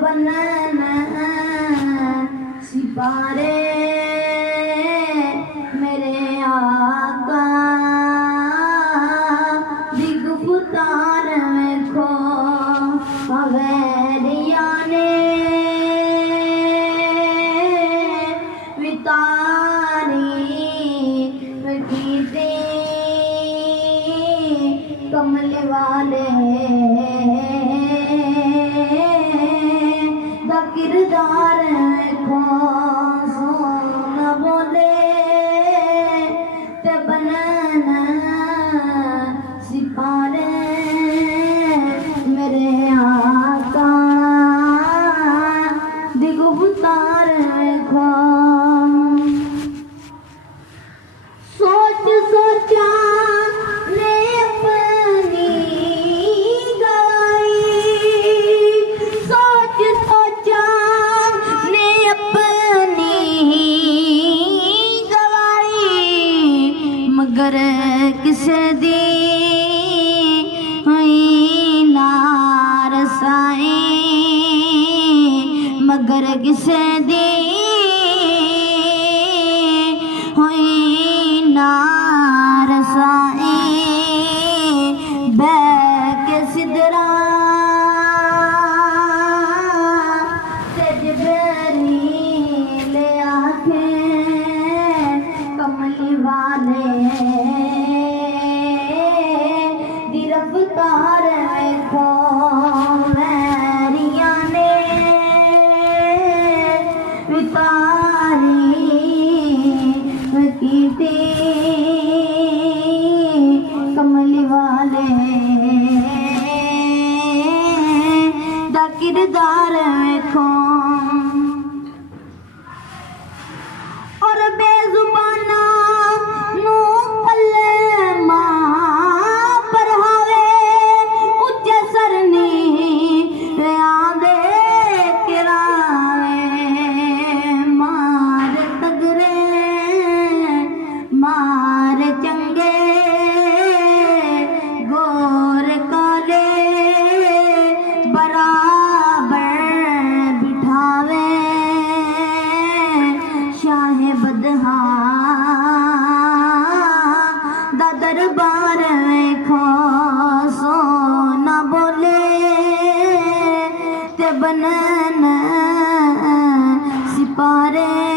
बनाना सिपारे मेरे आका दिगुफ्तार में खो अवैरिया ने वितारी कीते कमल वाले किरदार को सोना बोले ते बनाना सिपारे मेरे आका दिगुफ्तार को सोच सोचा मगर किसे दी हुई नारसाई मगर किसे दी हुई नारसाई बैके सिदरा ले आके कमली वाले गिरफ्तार खो मैरिया ने वितारी कीती कमली वाले दा किरदार खो और बेजुबाना नू कलमा पढ़ावे उच्चे सरनी आदे किरावे मार तगरे मार चंगे गोर काले बराबर बिठावे शाहे बदहा दा दरबार में खो सोना बोले ते बनना सिपारे